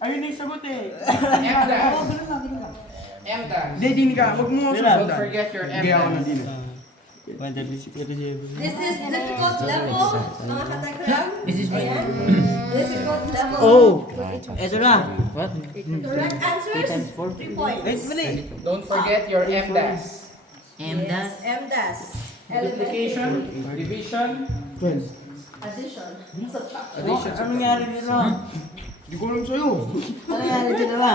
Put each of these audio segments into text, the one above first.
Ayun na yung sagot eh. M-dash. M-dash. Hindi, din ka. Huwag mo susundan. Don't forget your Hindi ako na M-dash. din. This is difficult level, mga katagram. This is my... Ayan. Difficult level. Oh! Eto na! What? Correct answers, 3 points. Wait, mali! Don't forget your M-dash. M dash. M dash. Multiplication, division, Addition. addition. Ano nangyari dito? Hindi ko alam sa'yo. Ano nangyari dito ba?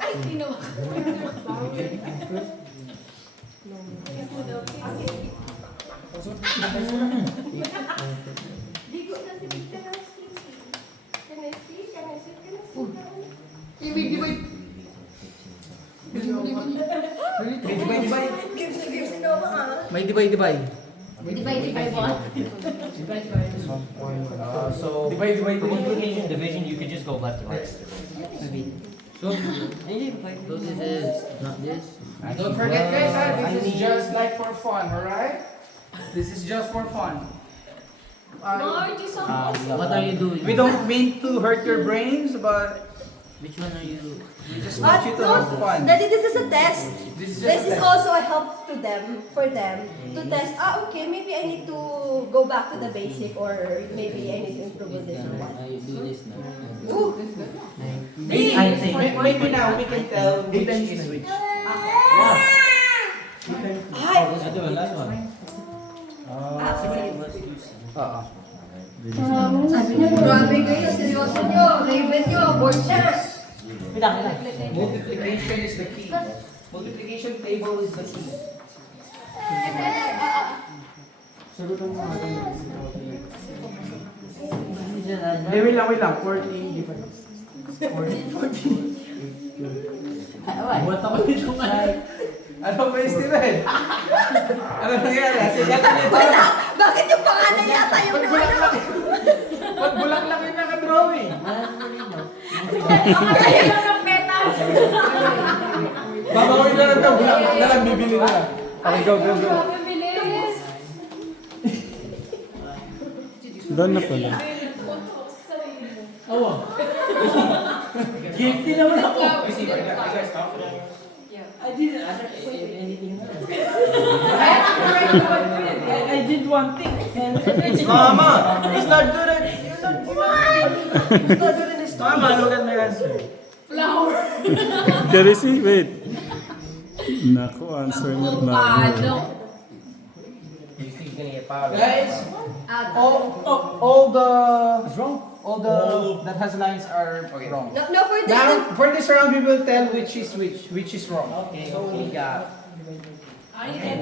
Ay, ginawa. Gives ni Nova ah. May divide. So, Multiplication, division, you could just go left to right. So, this is not this. don't forget guys, this is just like for fun, alright? This is just for fun. What are you doing? We don't mean to hurt your brains, but Which one are you? we just But want you to have fun. Daddy, this is a test. This is just This a is test. also a help to them, for them, to test, okay, maybe I need to go back to the basic or maybe I need to improve on this or what. I do this now. Ooh. I think. Maybe now we can tell which is which. Ay! Ito yung last one. Sige. Oo. Sabi niyo, grabe kayo, seryoso niyo, Raven niyo, board siya. Multiplication is the key. Multiplication table is the key. Sagutan mo natin. Hindi Hindi, wait lang. 14 difference. 14. Buhat ako dito nga. Ano ba yung Steven? Ano nangyari? Wala! Bakit yung pangalan yata yung ano? Ba't bulaklak yung nakadrawing? Kaya lang ng petas! Babawin na lang daw, bulaklak na lang, bibili na lang. Okay, go. Doon na pala. Guilty naman ako. I didn't answer anything. I did one thing. Mama! He's not good at it. He's not good in his Mama, look at my answer. Karisi, wait. Naku, answer niya lang. Guys, all the that has lines are wrong. No, for this, Now, for this round, we will tell which is wrong. Okay. Yeah. okay.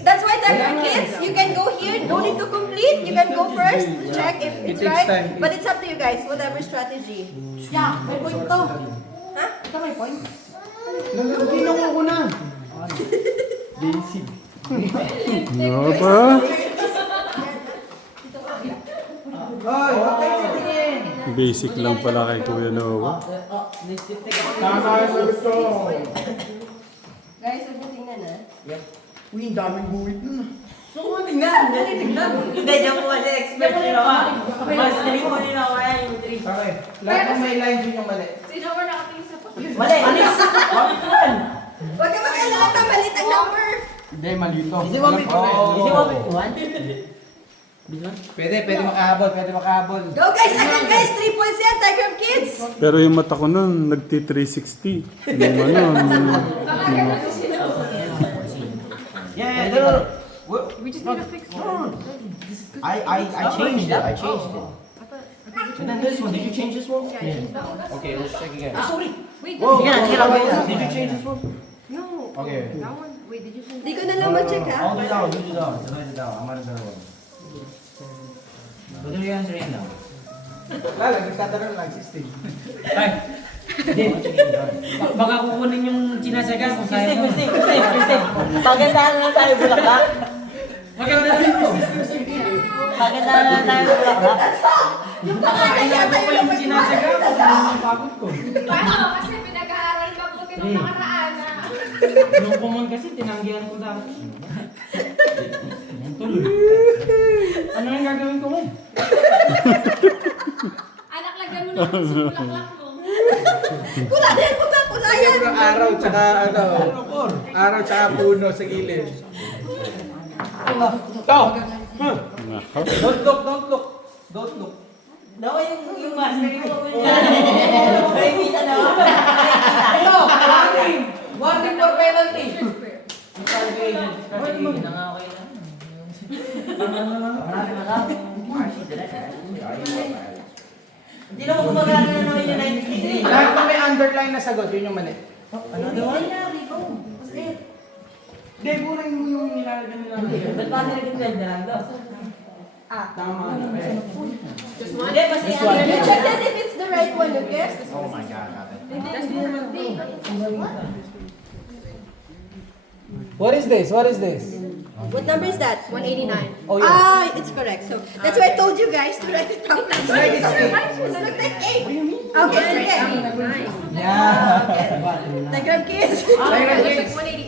That's why Tiger Kids, you can go here, no need to complete, you can go first, check if it's It takes right, time. but it's up to you guys, whatever strategy. Yeah, may point to. Ha? Ito may point. Nalagyan ako na. Basic. Ano ba? Hoy, wag kayo titingin. Basic lang pala kay Kuya Noah. Next tip. Tama yung sagot ko. Guys, ubuting na na. Uy, ang daming buwit nun. So, tingnan. Hindi, diyan po kasi expert nila ka. Mas galing mo nila ako yan yung 3. Okay. Lahat ng may lines yun yung mali. Mali! Alis! Bakit yan? Huwag ka mag-alala na, malit ang number. Hindi, mali to. Is it 1 Pwede makahabol. Go guys, agad guys, 3 points yan, Tiger Kids. Pero yung mata ko nun, nagti-360. Yung ano, Yeah, no. We just need to fix it. I changed it. And then this one, did you change this one? Yeah. Okay, let's check again. Sorry! Whoa, Sige lang. did you change this one? No. Okay. That one. Wait, did you send? Di ko na lang ma-check ha. I'll do it down. Divide it down. I'm gonna do it. What are you answering now? Lala, nagtatanong lang, 16. Ay! Baka kukunin yung sinasaga kung kaya mo. Kasi. Pagandahan na tayo bulaklak. Pagandahan na tayo bulaklak. Yung pangalan yata Ano pa yung sinasaga? Pagod ko. Paano? Kasi pinag-aaral ka buti ng nakaraan. Nung pumun kasi, tinanggihan ko dati. Ano yung gagawin ko ngayon? Anak, lagyan mo na ako sa bulaklak mo. Kulayan mo ba? Kulayan! Siyempre araw tsaka ano, araw tsaka puno sa gilid. Ito! Nako. Don't look, don't look. Don't look. Daw yung master ko. Nakikita na ako. Ito! Warning! Warning for penalty! Hindi naman gumagana na naman yung 90 degree. Lahat na may underline na sagot, yun yung mali. Another one? Hindi, kunin mo yung nilalagyan nila. Ba't ba nilagyan 12 na lang daw? Tama na. Hindi, kasi You check that if it's the right one, okay? Oh my God. What is this? What is this? What number is that? 189. Oh, yeah. Ah, it's correct. So that's why I told you guys to write it down. Write it down. Look like 8. Okay, okay. Yeah. The grandkids.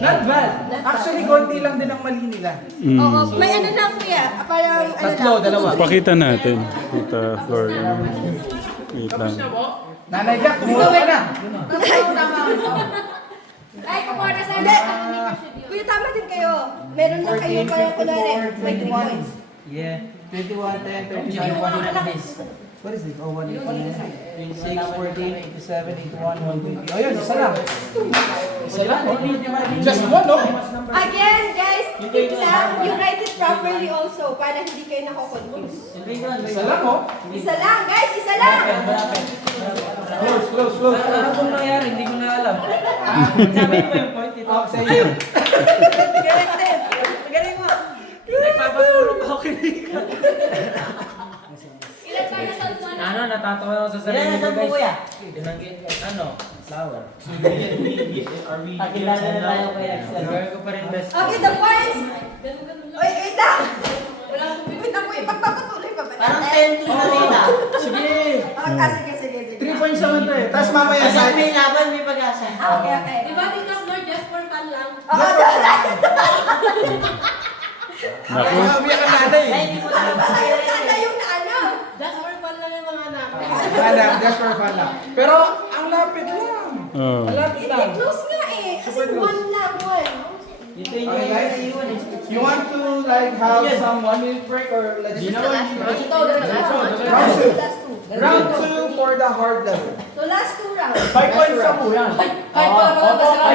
Not bad. Actually, konti lang din ang mali nila. Oo, may ano lang kuya. Parang ano Tatlo, lang. dalawa. Pakita natin. Tita Flor. Wait lang. Nanay Jack, kumuha ka na. Ay, kukuha na sa'yo. Hindi. Kuya, tama din kayo. Meron lang kayo parang kunwari. May 3 points. Yeah. 21, 10, 35, 1 What is this? Oh, 1, 8, 6, 14, 87, 81, 120. Oh, yun, isa lang. Isa lang, oh. Just one, no? Again, guys, exam, you write it properly also para hindi kayo nako-confuse. Isa lang, oh. Isa lang, guys, isa lang. Close, close, close. Ano kung nangyari? Hindi ko na alam. Sabi mo yung point ito. Sa iyo. Corrected. Magaling mo. Nagpapatulog ako kay Nika. Ilan ka na sa one? Ano, natatawa ako sa sarili ko, guys. Kuya? Binanggit, ano, flower. Pakilala na tayo kay Axel. Gagawin ko pa rin best. Okay, the points. Wait lang. Wait lang po, ipagpapatuloy pa ba? Parang 10 to na rin ah. Sige. Sige. 3 points naman to eh. Tapos mamaya Kasi sa may laban, may pag-asa. Okay. Di ba, Tita Flor, just for fun lang? Oo, Nako. umiyakan natin Ay, eh. hindi mo na alam. yung na ano. Just for fun lang yung mga anak. Alam, just for fun lang. Pero, ang lapit lang. Oh. Malapit Hindi, lang. close nga eh. As in, one lang, one. Ito yung Okay, guys. You want to like have some 1 minute break or let's Just the last one. Ikaw, the last one. Round two. Last two. Round 2 for the hard level. So, last 2 rounds. 5 points sa po yan. 5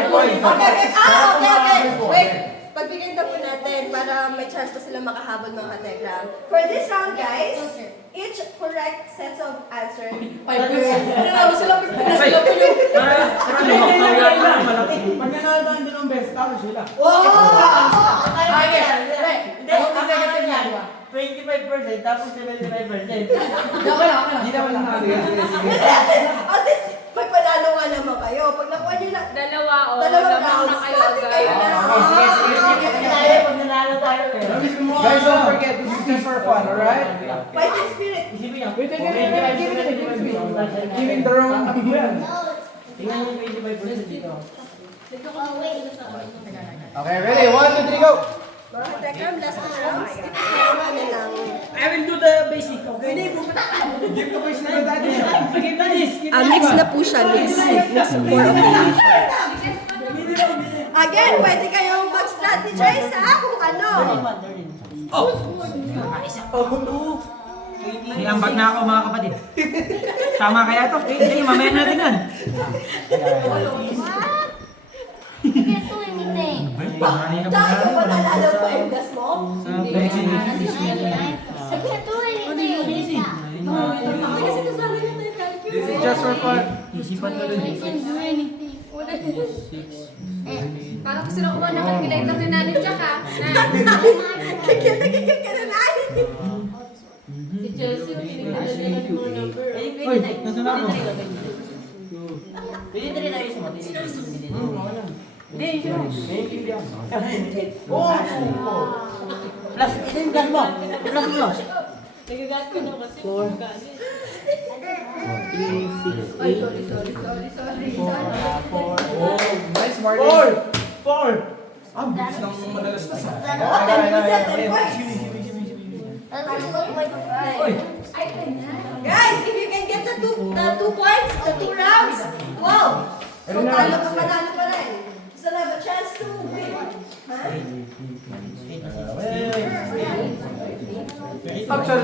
points. Okay. Wait. Pagbigyan na po natin para may chance pa sila makahabol mga kategram. For this round, guys, each correct sets of answers. Pag nanalo tayo doon ng best, talo sila. Wow! Hindi, ang kanya niya. 25% tapos 75%. Hindi naman lang nakagay. At least, may panalo nga naman kayo. Pag nakuha nyo na, Dalawa, o. dalawang Lamang rounds, na kayo pati kayo agad. na. Pag nanalo tayo eh. Guys, don't forget, this is just for fun, alright? Fighting spirit. Isipin niyo. Wait, giving the wrong yan. Tingnan mo yung 25% dito. Okay, ready? 1, 2, 3, go! Mga kategram, last 2 rounds. Ano lang. I will do the basic, okay? Give the voice na dati siya. Forget na this. Mix na po siya. Mix for Again, pwede kayong mag-strategize kung ano. May ambag na ako, mga kapatid. Tama kaya to? Hindi, mamaya natin yan. I can't do anything. Tsaka yung panalala pa yung gas mo. I can't do anything. Kasi kasama niya tayo calculate. This is just for fun. Isipan ko rin. I can't do anything. Parang gusto na kuha ng calculator ni Nanay Jack, ha? Kikil ka na na. Si Chelsea, pinignan na ng mga number. Pwede rin tayo sa mati. Hindi, plus, ito yung gas mo. Plus mo. Nagagas ko na kasi. 4, 3, 6, 8. Sorry. Oh, nice, Martin. 4! Ang bilis ng madalas na sa. Okay. Guys, if you can get the 2 points, the 2 rounds, wow! So, talo ka pa rin. Still have a chance to win. Huh? Oh, sorry.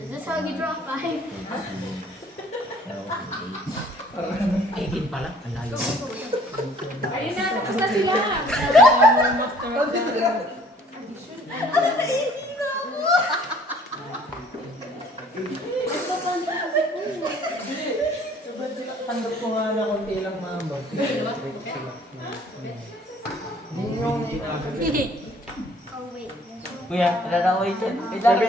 Is this how you draw 5? 18 pala, ang layo. Ayun na, tapos na sila. Ano na hindi na ako? Tanggap ko nga na konti lang mama. Kuya, lalaway siya. Wait lang.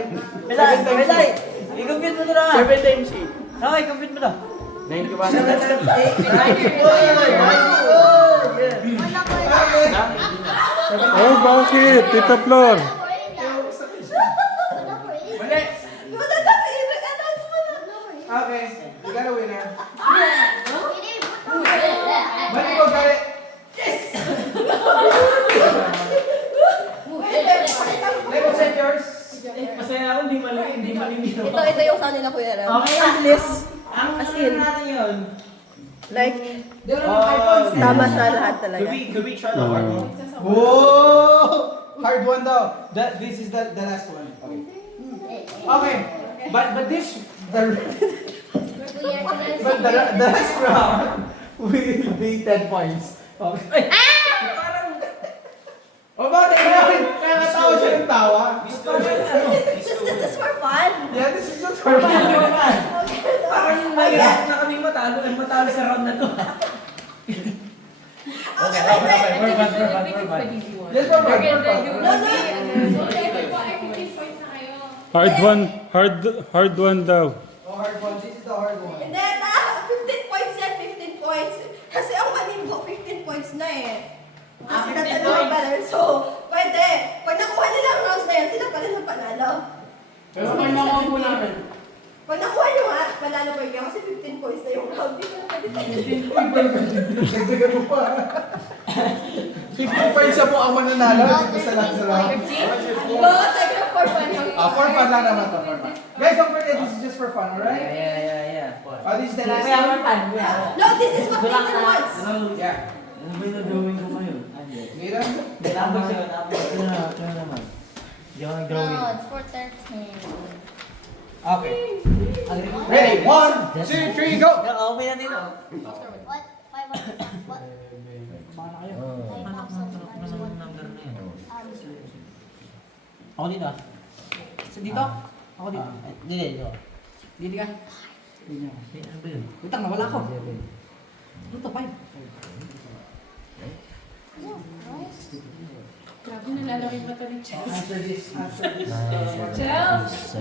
I-compute mo na. 7 times 8. No, i-compute mo na. 91. Oh, bakit? Tita Flor. Wala na, i-announce mo na. Okay, we got a winner. Balik ko, Gary. Let me check yours. Masaya ako, hindi malimiro. Ito yung kanina, Kuya Ram. Okay, At least, Ang As in. natin yun. like, There are 5 points. tama siya lahat talaga. Could we try the hard one? Whoa! Hard one daw. This is the last one. Okay. But this the last round will be 10 points. Okay. O bakit namin? Nakakatawa siya ng tawa. This is for fun. Yeah, this is just for fun. Parang mahirap na kami matalo sa round na to. Okay, Let's go back. No, no. Hard one daw. Oh, hard one. This is the hard one. Hindi, 15 points yan, 15 points. Kasi ang manimbo, 15 points na eh. Kasi tatalo pa rin. So, pwede. Pag nakuha nila ang rounds na yan, sila pa rin ang panalo. Pero pag nakuha po namin. Pag nakuha nyo nga, panalo pa yun kasi 15 points na yung round. Di ba pwede tayo? Dagdagan mo pa. 15 points siya po ang mananalo. Dito sa last round. No, tayo for fun. For fun lang naman to, for fun. Guys, don't forget, this is just for fun, alright? Yeah. Oh, this is the last one. No, this is what Peter wants. Yeah. Ano ba yung nag-drawing ko ngayon? Mira? Tinapos siya, ito naman. Hindi ako nag-drawing. No, it's for 13. Okay. Ready? 1, 2, 3, go! Okay na din ako. What? 5 what? Ako dito ah. Dito? Ako dito. Dito. Dito ka. Ano ba yun? Utang, nawala ako. Dito, 5. Grabe, nalalaki pa ito ng Answer this. Yes.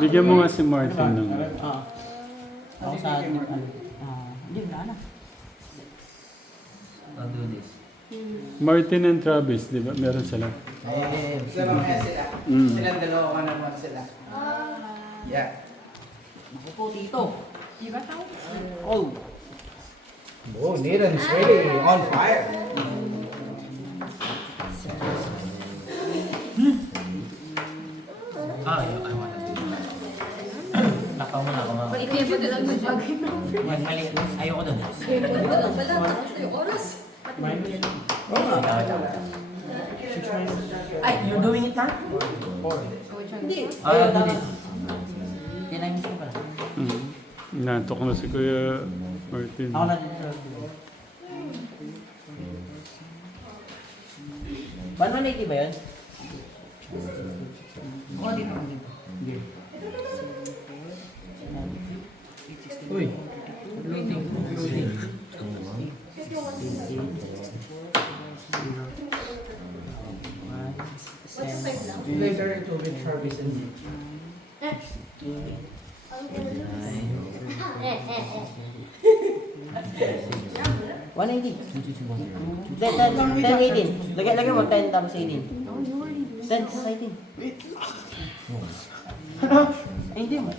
Bigyan mo nga si Martin ng... Oo. Ako sa atin. Hindi, wala na. I'll do this. Martin and Travis, di ba? Meron sila. Sila mga sila. Mm. Silang dalawa ka naman sila. Yeah. Naku po, tito. Oh! Oh, Nathan's really on fire. I want to do that. Nakaw mo na ako mga. Ito yung lang ng bagay mo. Mali. Ayoko doon. Yung oras. Ay, you're doing it na? Hindi. I'll do this. Kinahingis ko pala. Mm. Inaantok na si Kuya Martin. Ako na dito. 180 ba yun? Oo, dito. Uy. Loading. Later it will be Travis and me. Lagay mo 10 times 18. 10 times 18. Ay, hindi mo.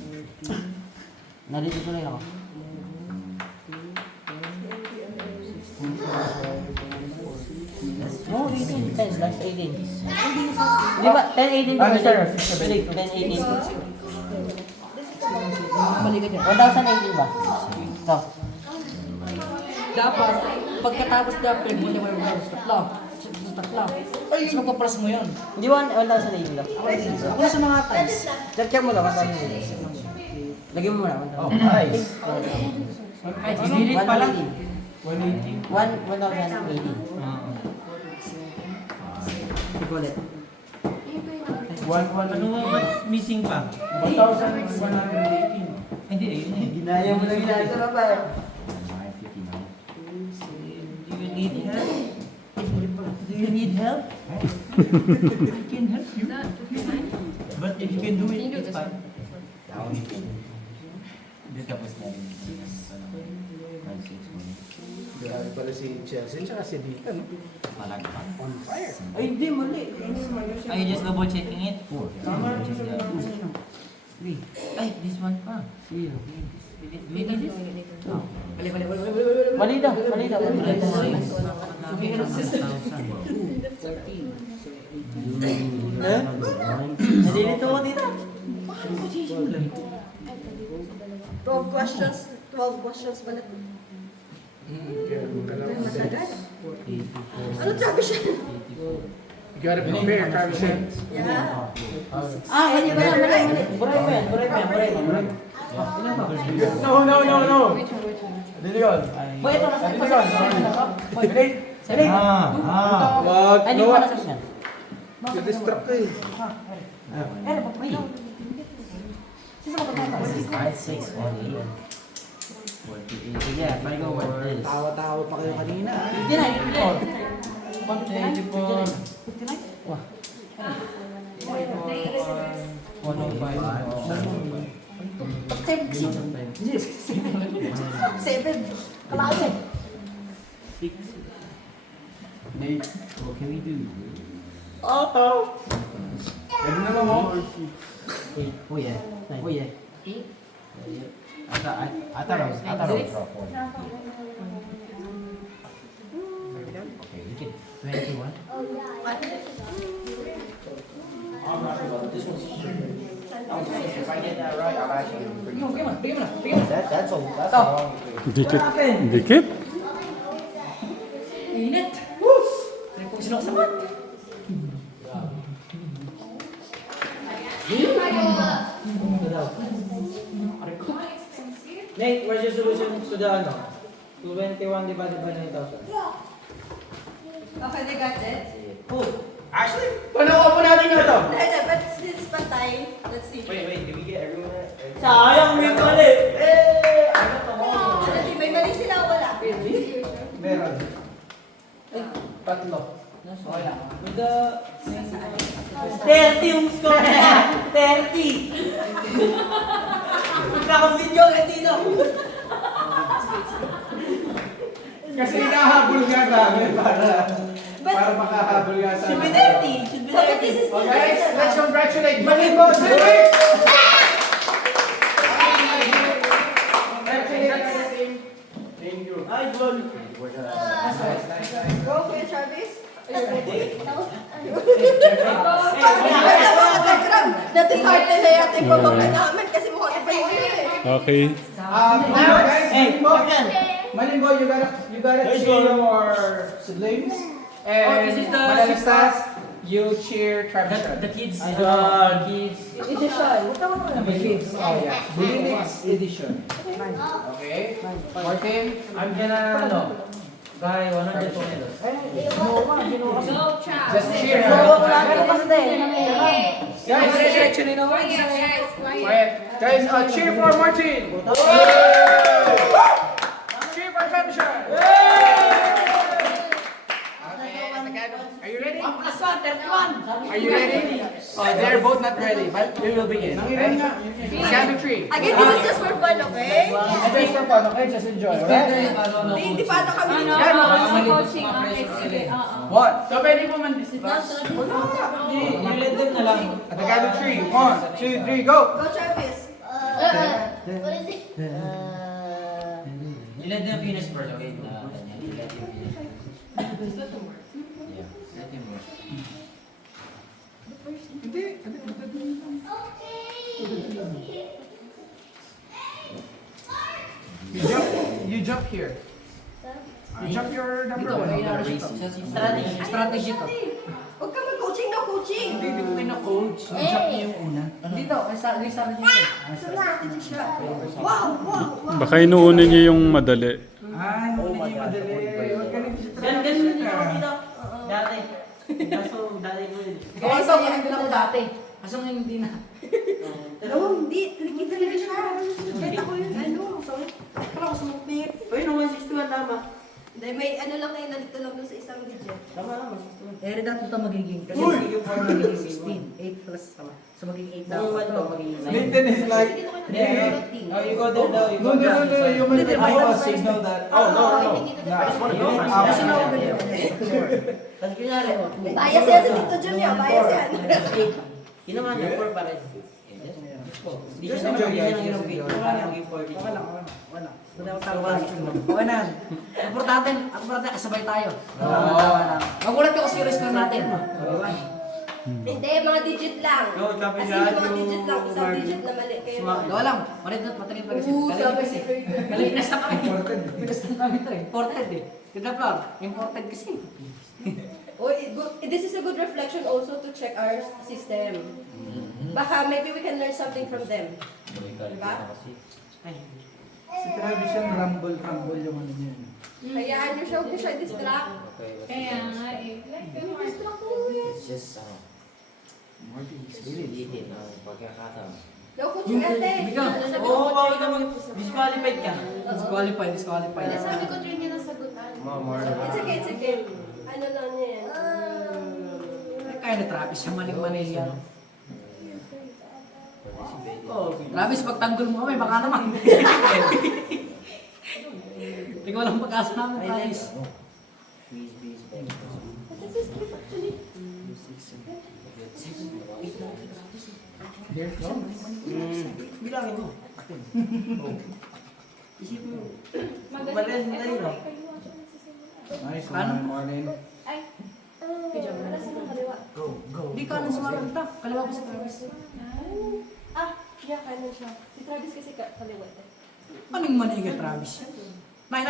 Narito tuloy ako. 10 slash 18. Di ba? 10, 18 ba? Sir, 10, 18. 1,018 ba? Ito. Dapat, pagkatapos dapat, muli mo yung tatlo. Tatlo. Tapos magpa-plus mo yun. Hindi 1,018 ba? Ako na sa mga times. Check mo lang. 1,018. Lagyan mo muna. Oh, nice. Ay, sinilit pala. 1,018. Ulit. Ano ba missing pa? 1,118. Hindi, ayun eh. Ginaya mo na ginaya ba? Do you need help? Do you need help? I can help you. But if you can do it, it's fine. Tapos na rin. Grabe pala si Chelsea, tsaka si Dita, no? Malagpak. On fire. Ay, hindi, mali. Are you just double checking it? Tama. Ay, this one pa. Zero. Do we need this? Oh. Mali daw. Nalilito ko dito. 12 questions. 12 questions ba na? Matagal. Ano sabi siya? You gotta prepare, Travis. Yeah. Kanya ba naman? Buray mo yan. No. Dito yun. Boy, ito nasa Dito yun. Wag. Ay, hindi ko nasa siya. Distract ka eh. Sige, I go with this. Tawa-tawa pa kayo kanina. 7. Kalahati. What can we do? Pwede naman mo. Oh yeah. I thought it was rough one. Okay, we can. 21. If I get that right, I'll actually. Bigyan mo na. That's a long equation. Dikit? Init. Kung sino kasapat. Nate, what's your solution to the ano? 221 divided by 9,000. Okay, they got it. Actually, Panawa po natin nga to. But since patay, let's see. wait, did we get everyone right? Sayang, may mali. May mali sila o wala? Meron. Tatlo. With the... 30 yung score niya. 30. Magkakabidyo ka dito. Kasi hinahabol nga namin para makahabol nga sa Should be 30. Should be But this 30. is Oh guys, let's congratulate Malimbo City! Congratulate our team. Thank you. Ay, John. Go, Kuya Travis. Natisart nila yata yung pababa namin kasi mukhang iba yung eh. Okay. Now guys, Malimbo, Morgan. Malimbo, you gotta cheer your siblings. And this is the- Madalistas, you cheer Travis. The kids. Kids. Oh yeah, Bulinix edition. Okay, Martin. I'm gonna, buy 100 tornadoes. Just cheer. Quiet. Guys, cheer for Martin. Cheer for Travis. Are you ready? Are you ready? They're both not ready, but we will begin. Okay? Count to 3. Again, this is just for fun, okay? Just for fun, okay? Just enjoy, alright? Hindi pa ata kami. Coaching ang What? So, pwede po man You let them na lang. At the count of 3. 1, 2, 3, go! Go, Travis. What is it? You let them finish first, okay? You let them finish. Yeah. Let him rush. Hindi. You jump here. You jump your number Dito, one. kaya na siya to. Strategy. Strategy to. Huwag ka mag-coaching na coaching. Hindi ko kina-coach. You-jump niya yung una. Dito, kay strategy to. Strategy siya. Wow, wow, wow. Baka inuunin niyo yung madali. Ah, nung hindi madali. Huwag ka nang Ganun din ako dito. Dati. Kaso dati ko yun. Kaya ito, ganun din ako dati. Kaso ngayon hindi na. No, hindi. Tricky talaga siya. Kita ko yun, ano. Sorry. Akala ko sumupit. Uy, no, 161 tama. Hindi, may ano lang kayo, nalito lang dun sa isang digit. Tama na, 161. Eh, dapat ito magiging. Kasi magiging 4 magiging 16. 8 plus, tama. So magiging 8 dapat ito, magiging 9. Nathan is like, Oh, you go there now. You no, go there. no, you might have a signal that, Oh, no, no. That's one of you those. don't Kasi have- na ako ganyan. Tapos kunyari, oh, Bias yan sa Tito Jun yan, bias yan. Ginawa niya 4 pa rin. Hindi Just siya enjoy, naman guys. magiging Just ng enjoy. Okay lang, magiging 40. Okay lang, okay lang. Okay lang. Wala akong tawag. Okay na. Importante, kasabay tayo. Magulat ko kasi yung score natin. Hindi, mga digit lang. Kasi yung mga digit lang, isang digit na mali kayo. Gawa lang, matalin pa kasi. Galing kasi. Galing na sa kami. Bigas na kami ito eh. Imported eh. Ganda flower, imported kasi. Oh, this is a good reflection also to check our system. Baka maybe we can learn something from them. Diba? Ay, Si Travis yan, rumble yung ano niya. Hayaan nyo siya, huwag nyo siya distract. Kaya nga eh. Like, ano, It's just, lilitin ang pagkakataon. No coaching ate. Bigyan. Oo, bawal ka disqualified ka. Disqualified. sabi ko din niya nasagutan. More It's okay, it's okay. Ano lang niya yan. Kaya na Travis, siya maling-mali yan. Travis, pagtanggol mo kami, baka naman. Ikaw lang pag-asa namin, Travis. This is good actually. Bilangin mo. Isipin mo. Magaling. Balas nila yun, oh. Nice Ano? one, morning. Ay. Kaya Wala sa mga kaliwa. Hindi ka nang sumaragta. Kaliwa ko si Travis. Ah, yeah, kanan siya. Si Travis kasi kaliwa. Anong mali ka, Travis? Nay!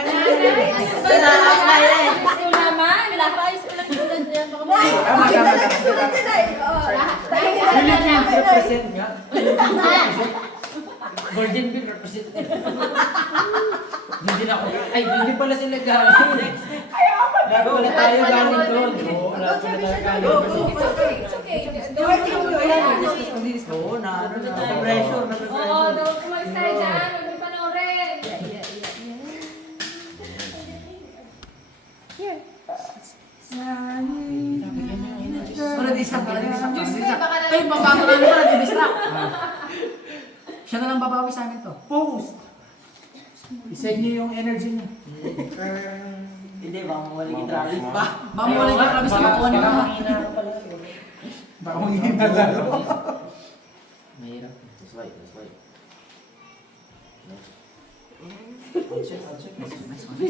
Gusto naman. Wala pa ayos ulang sulat yan. Baka Why? Tama, Bakit tama, na lang tama. sulat nila eh? Oo. Dahil Philippines represent nga. Golden Bean represent. Hindi na ako. Ay, hindi pala sila galing. Lahat pala tayo galing doon. Oo, lahat pala tayo galing doon. It's okay, it's okay. Oo, na-pressure. Oo, daw kumalis tayo dyan. Huwag mo panoorin. Para distract. Ay, mabago namin para di-distract. Siya na lang babawi sa amin to. Focus! Isend niyo yung energy niyo. Hindi, baka mawala yung Travis. Baka mawala yung Travis na makuha niyo naman. Baka manghihina lalo. Mahirap. That's right, that's right.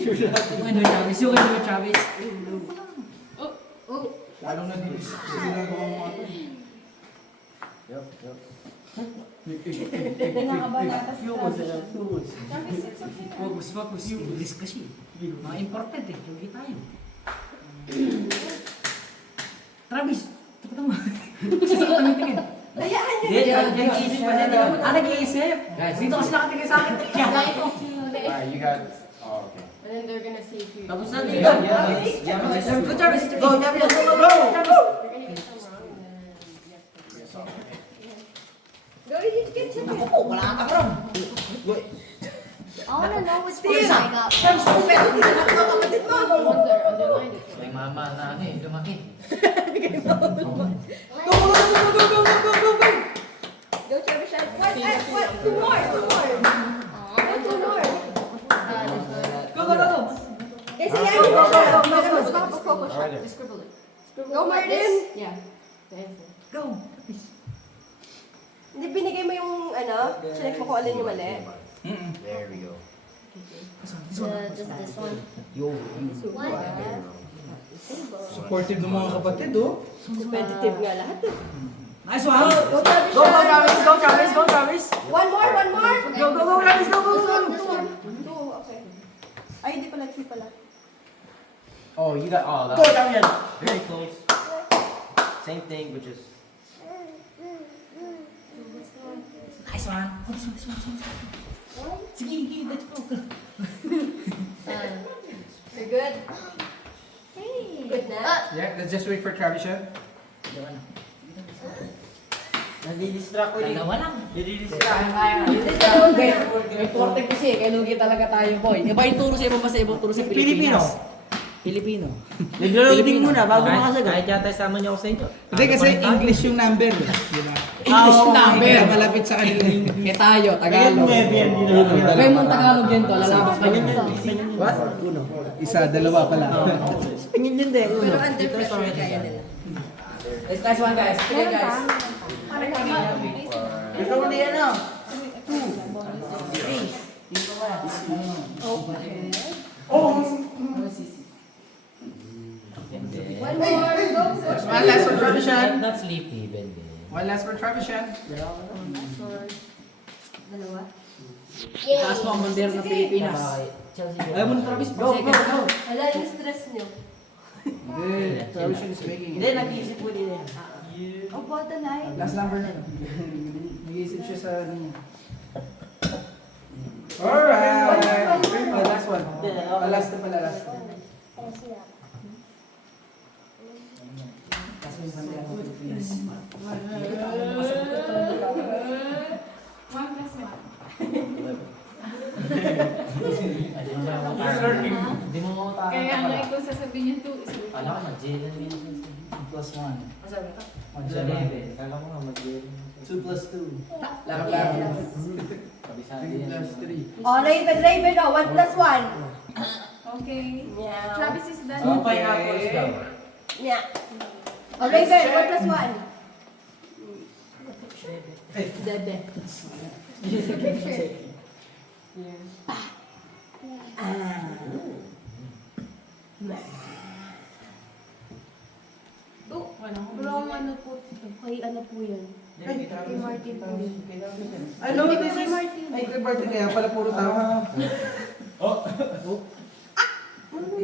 Yung Edwin Travis, yung Edwin Travis. Lalong na din. Ginagawa mo ito. Yup. Nakabalatas Travis, it's okay na. Focus. English kasi. Mga important eh. Lugi tayo. Travis, ito mo. Kasi sa kami tingin. Hayaan nyo. Hindi, nag-iisip pa siya. Nag-iisip. Dito kasi nakatingin sa akin. Like, You got. Oh, okay. and then they're gonna save you. Tapos na dito. Go, Travis. Go, Travis. Go. They're gonna get some wrong and then you have to- Go, you can check Ako it. po, wala ka ron. I wanna know what's Steve. going up. Travis, kapatid mo. Underline it. May mama na ano eh, lumaki. Go, Travis. What? Two more. Two more. Go. Kasi yan yung focus. Just scribble it. Go, like Martin. this. Yeah. The answer. Go. Hindi binigay mo yung check mo kung alin yung mali. There we go. Just this one. Yo, What? Supportive ng mga kapatid, oh. Competitive nga lahat eh. Nice one! Go, Travis! Go, Travis! Go, Travis! Go, Travis! One more! Go, Travis! Go, go, This go! one, this one. Two, okay. Ay, hindi pala, three pala. Oh, you got all Go, that. Travis! Very close. Same thing, but just. Nice one! Oh, this one. Sige, let's go. You're good? Good na? Yeah, let's just wait for Travis siya. Nadi-distract ko rin. Dalawa lang. Hindi, important kasi, kaya lugi talaga tayo, boy. Iba yung turo sa ibang basta ibang turo sa Pilipinas. Filipino. Nag-loading muna bago Kahit- makasagot. Kahit yata isama niyo ako sa inyo. Hindi kasi English yung number. English number. Kaya malapit sa kanila yung... Eh tayo, Tagalog. Kaya mong Tagalog din to, lalabas pa yun. What? Uno. Isa, dalawa pala. Tingin din din. Pero under pressure kaya nila. Let's nice one guys. Sige guys. Ikaw na yan o. 2, 3. Oh! One more! Go! One last for Travis Shan. That's sleepy, Ben. One last for Travis Shan. Dalawa? Taas mo ang bandera ng Pilipinas. Ayaw mo na Travis. Go, go, go. Wala yung stress nyo. Hindi, Travis Shan is making Hindi, it. nag-iisip ko din yan. Opo, tanay. Last number na. Nag-iisip siya sa ano niya. Alright! Oh, last one. Oh, last na pala, last one. Last one na ng Pilipinas. Hindi mo mauta. Kaya ang like ko sasabihin niyo 2 is Kala ko mag-jail yun. Plus 1. Kala ko nga mag-jail. 2 plus 2. Larap-larap. Kabisado 3 yan. plus 3. Oh, Raven, oh. 1 plus 1. Okay. Yeah. Travis is done. Oh, pineapples daw. Yeah. Oh, Raven, 1 plus 1. Dede. Wrong ano po. Kay ano po yan? Kay Martin po yun. Ano? This is... Ay, kay Martin kaya pala puro tama.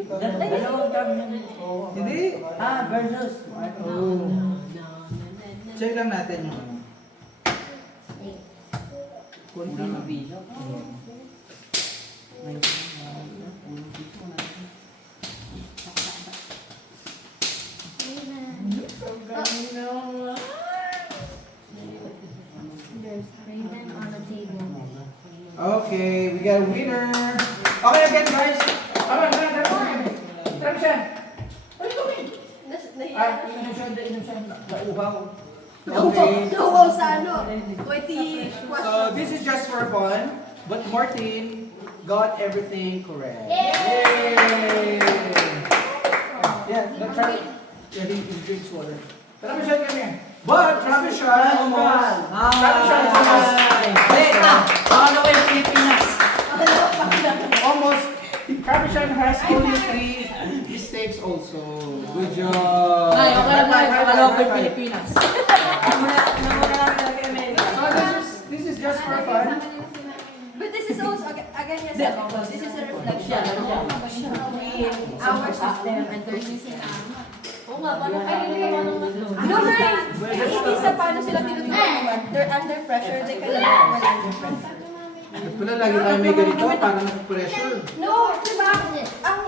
Dalawang kami yan. Hindi. Versus. Oh. Check lang natin yung ano. Kunting video. Raven on the table. Okay, we got a winner. Okay again, guys. Come on. Travis Shan. What are you doing? Inom siya. Nauuhaw. Nauhaw sa ano? 20 So, this is just for fun. But Martin got everything correct. Yay! Yeah, but Travis... Yeah, he drinks water. Travis Shan, come here. But Travis Shan almost... Travis Shan is almost... Baka na kayo Pilipinas. Almost... Travis Shan has only 3 mistakes also. Good job. Ay, okay lang tayo. High Akala ko five. Pilipinas. So this is just for fun. But this is also, again, yes, this is a reflection of our system and their system. Oo nga, parang ay hindi naman ang nag-load. No, hindi sa paano sila tinutulungan. They're under pressure, they can work under pressure. At pala lagi tayo may ganito, parang nag-pressure. No, di ba? Ang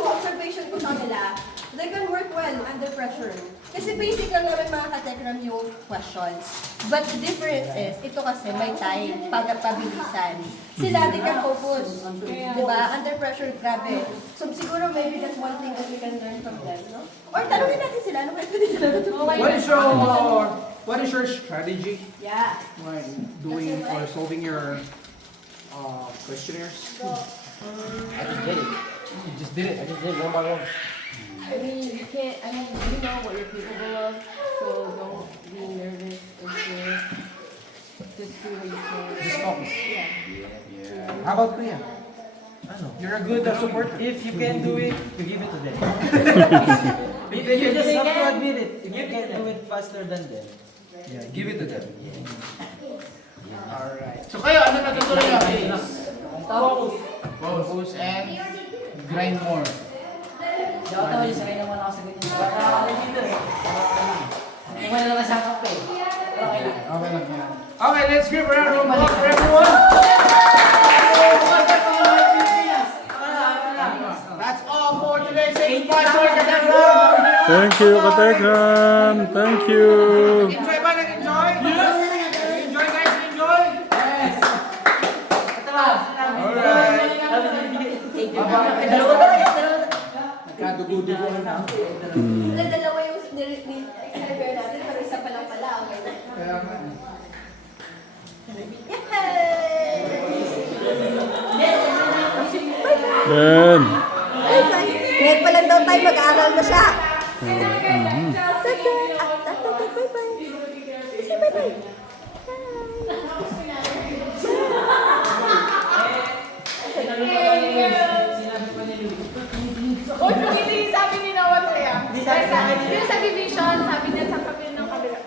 observation ko sa kanila, they can work well under pressure. Kasi basic lang naman mga katekram yung questions. But the difference is, ito kasi may time, pagpabilisan. Sila, they can focus. Di ba? Under pressure, grabe. So siguro maybe that's one thing that we can learn from them, no? Or tanongin natin sila, ano kayo pwede sila natutunan? What is your strategy Yeah. when doing or solving your questionnaires? I just did it. You just did it. I just did it one by one. I mean, you can't, I mean, you know what you're capable of, so don't be nervous or scared. Just do what you can. Just focus. Yeah. How about Kuya? You're a good supporter. If you can do it, you give it to them. You just have to admit it. If you can do it faster than them. Yeah, give it to them. Alright. So kayo, ano natutunan nyo? Focus and grind more. Dapat naman yung sakay naman ako sa ganyan. Baka dito eh. Kung wala lang sa kape. Pero okay lang. Okay lang yan. Okay, let's give a round of applause for everyone. That's all for today's 8-5 Katekram. Thank you, Katekram. Thank you. Enjoy ba? Nag-enjoy? Yes. Enjoy guys, enjoy. Yes. Alright. Nagkadugo-dugo na. Dalawa yung server natin, pero isa pa lang pala. Okay na. Kaya nga. Ben. Ngayon pa lang daw tayo mag-aaral na siya. O, hindi sabi ni Noah kaya. Yung sa division, sabi niya sa kapil ng kabila.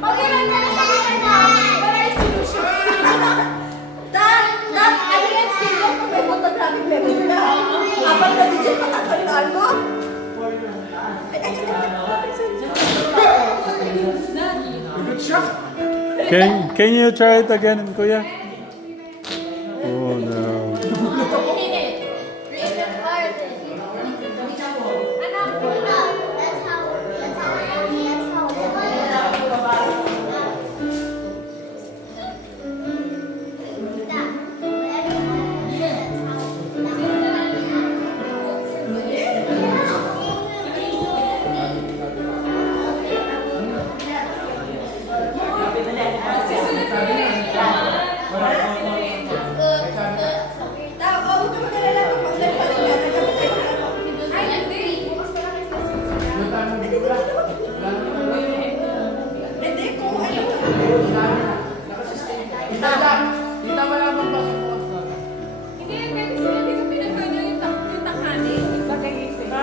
Mag-ilan ka na sa kanya. Wala yung solution. Ano yan, sila kung may photographic memory na. Habang na-digit matatandaan mo. Good shot. Can you try it again, Kuya? Oh no. Hindi, pwede sila. Hindi ko pinagawin yung tanghali. Bagay isa.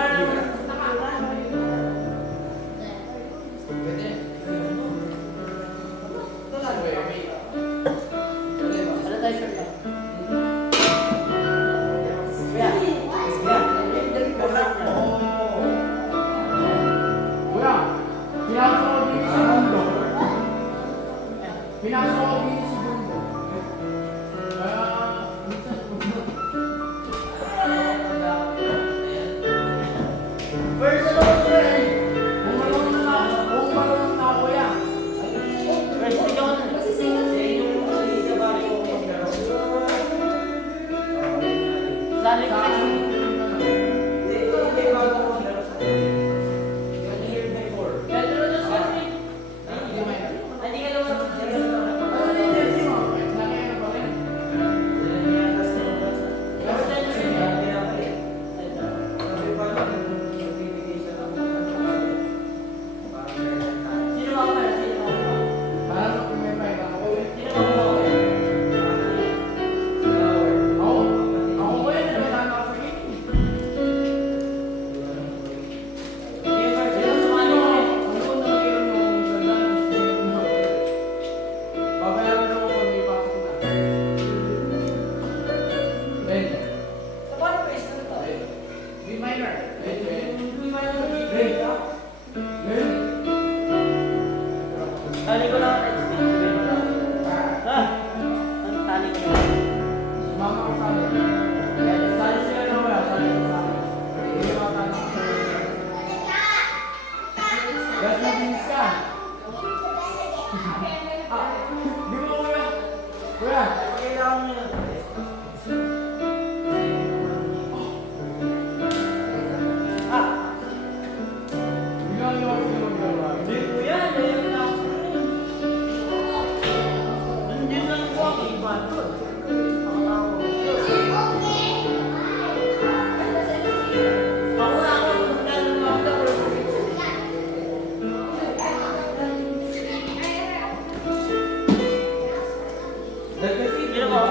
Sino mo?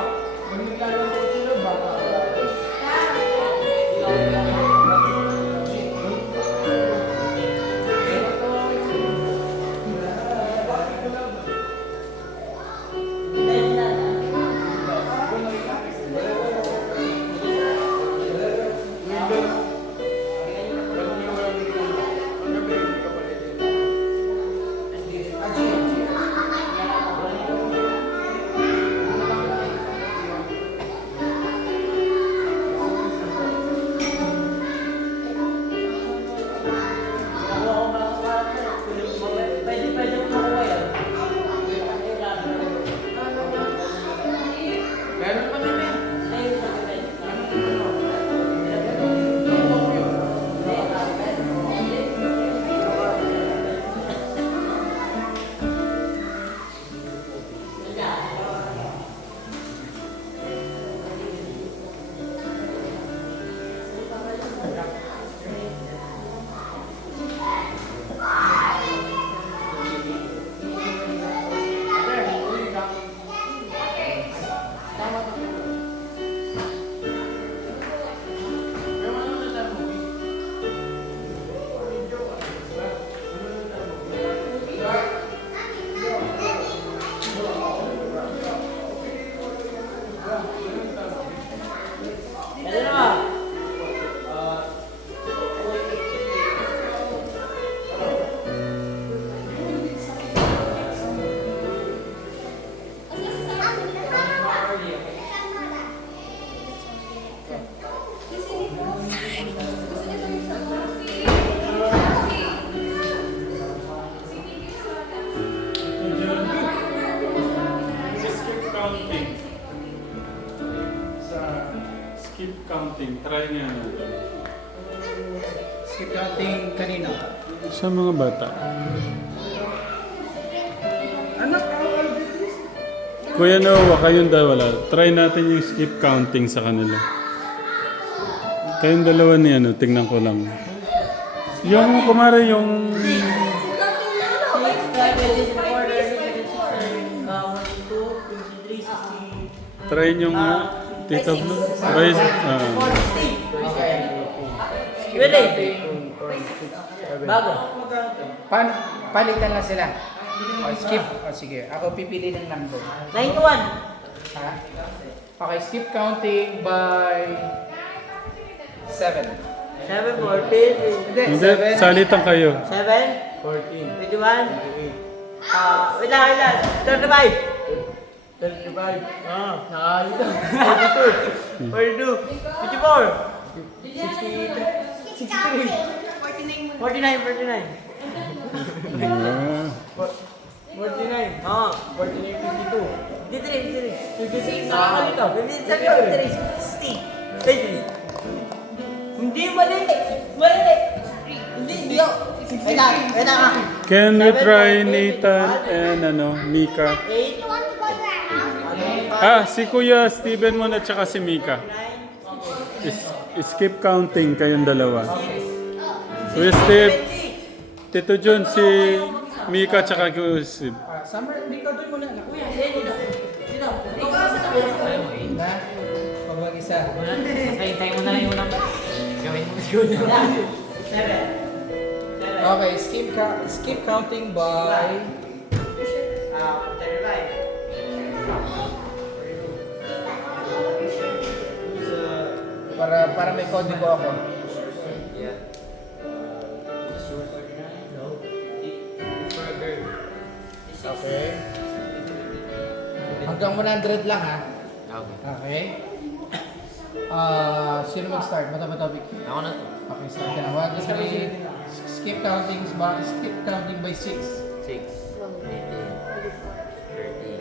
Pag naglalaro sila, baka... Skip counting. Try nga natin. Skip counting kanina. Sa mga bata. Anak, Kuya Noah, kayong dalawa. Try natin yung skip counting sa kanila. Kayong dalawa ni ano, tingnan ko lang. Yung kumare yung... Try nyo nga. Tita Blue. Try... Bago. Palitan na sila. O, skip. O, sige. Ako pipili ng number. 9 to 1. Ha? Okay, skip counting by 7. 7, 14. Hindi, salitan kayo. 7, 14. 21. Wait lang. 35. 35. Nakakita. 42. 42. 54. 63. 49. 49. 49. 49, 52. 53. 53. Hindi, mali. Hindi. Wait lang. Can we try Nathan and ano, Mika? 8. Si Kuya Steven muna tsaka si Mika. Skip counting kayong dalawa. Kuya Steve, Tito John, si Mika tsaka Kuya Steve. Summer, hindi ka doon muna. Kuya, na. Pabag isa. Hintay mo na yung number. Gawin mo yun. 7. Okay, skip counting by 35. para may kodigo ako. Okay. Hanggang 100 lang ha. Okay. Sino mag-start? Bata topic. Ako na to. Okay, start ka na. 1, 2, 3. Skip counting by 6. 6, 18, 30,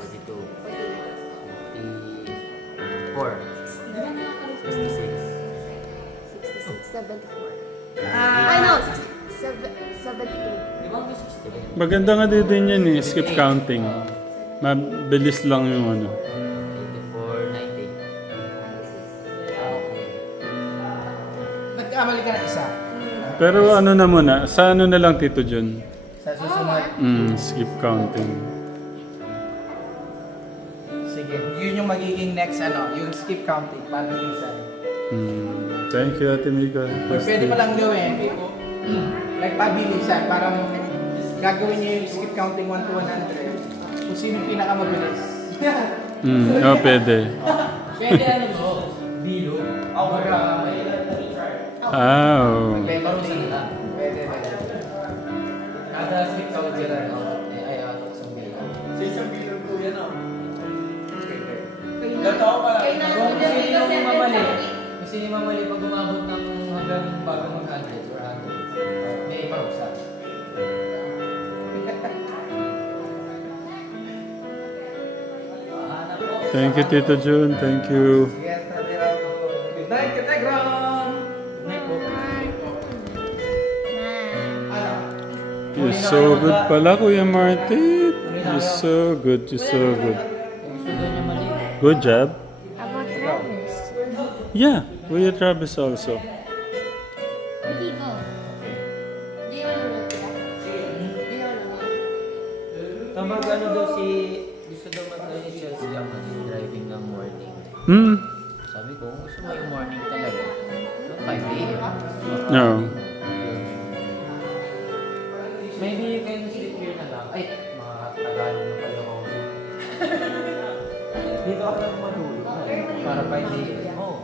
42, 54, 74. I know. 72. Di ba may 60? Maganda nga din yan skip counting. Mabilis lang yung ano. 84, 90. Nagkamali ka na isa. Pero ano na muna, sa ano na lang Tito John? Sa susunod. Skip counting. Sige, yun yung magiging next yung skip counting, pabilisan. Thank you, Ate Mika. Or pwede mo lang gawin, like pabilisan, parang gagawin niyo yung skip counting 1 to 100. Kung sino yung pinakamabilis. Pwede. Pwede ano mo? Bilo. May parusa nila. Pwede. Kada skip count sila. Ay, isang bilo. Sa isang bilog ko yan Kung sino yung mamali pag umabot ng hanggang bago mag-hundreds or hundreds, may parusa. Thank you, Tito Jun. Thank you. Yes, good night, Kategron! You're so good pala, Kuya Martin. You're so good. You're so good. Gusto doon niya mali. Good job. About Travis. Yeah, Kuya Travis also. Where did he go? Do you want to know? Do you want to know? Tamag ano daw si... Gusto daw mag-try ni Chelsea ang driving ng morning. Sabi ko, gusto mo yung morning talaga. 5 a.m. No. Maybe you can sleep here na lang. Ay, mga Tagalog na pala ko. Dito ako lang matulog. Para 5 a.m. Oo.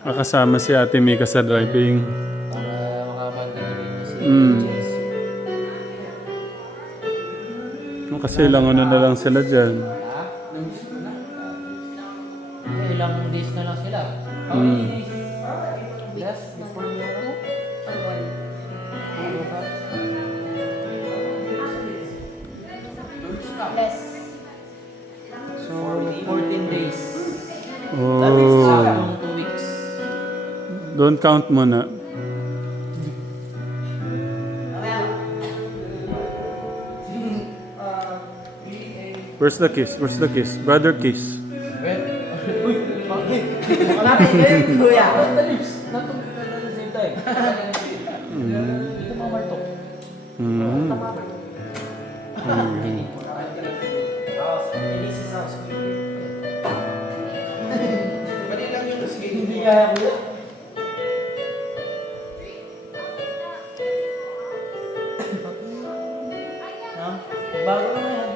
Kasama si Ate Mika sa driving. Para makabanding rin niya si Chelsea. Kasi ilang ano na lang sila dyan. Ilang days na lang sila. How many days? Less before you know? Less. So, 14 days. Oh. 2 weeks. Don't count muna. Where's the kiss? Where's the kiss? Brother kiss. Kuya. Natulog ka na the same time. Hindi ko mamartok. Inisis ako sa Mali lang yung skip. Hindi kaya ko. Bago naman yan.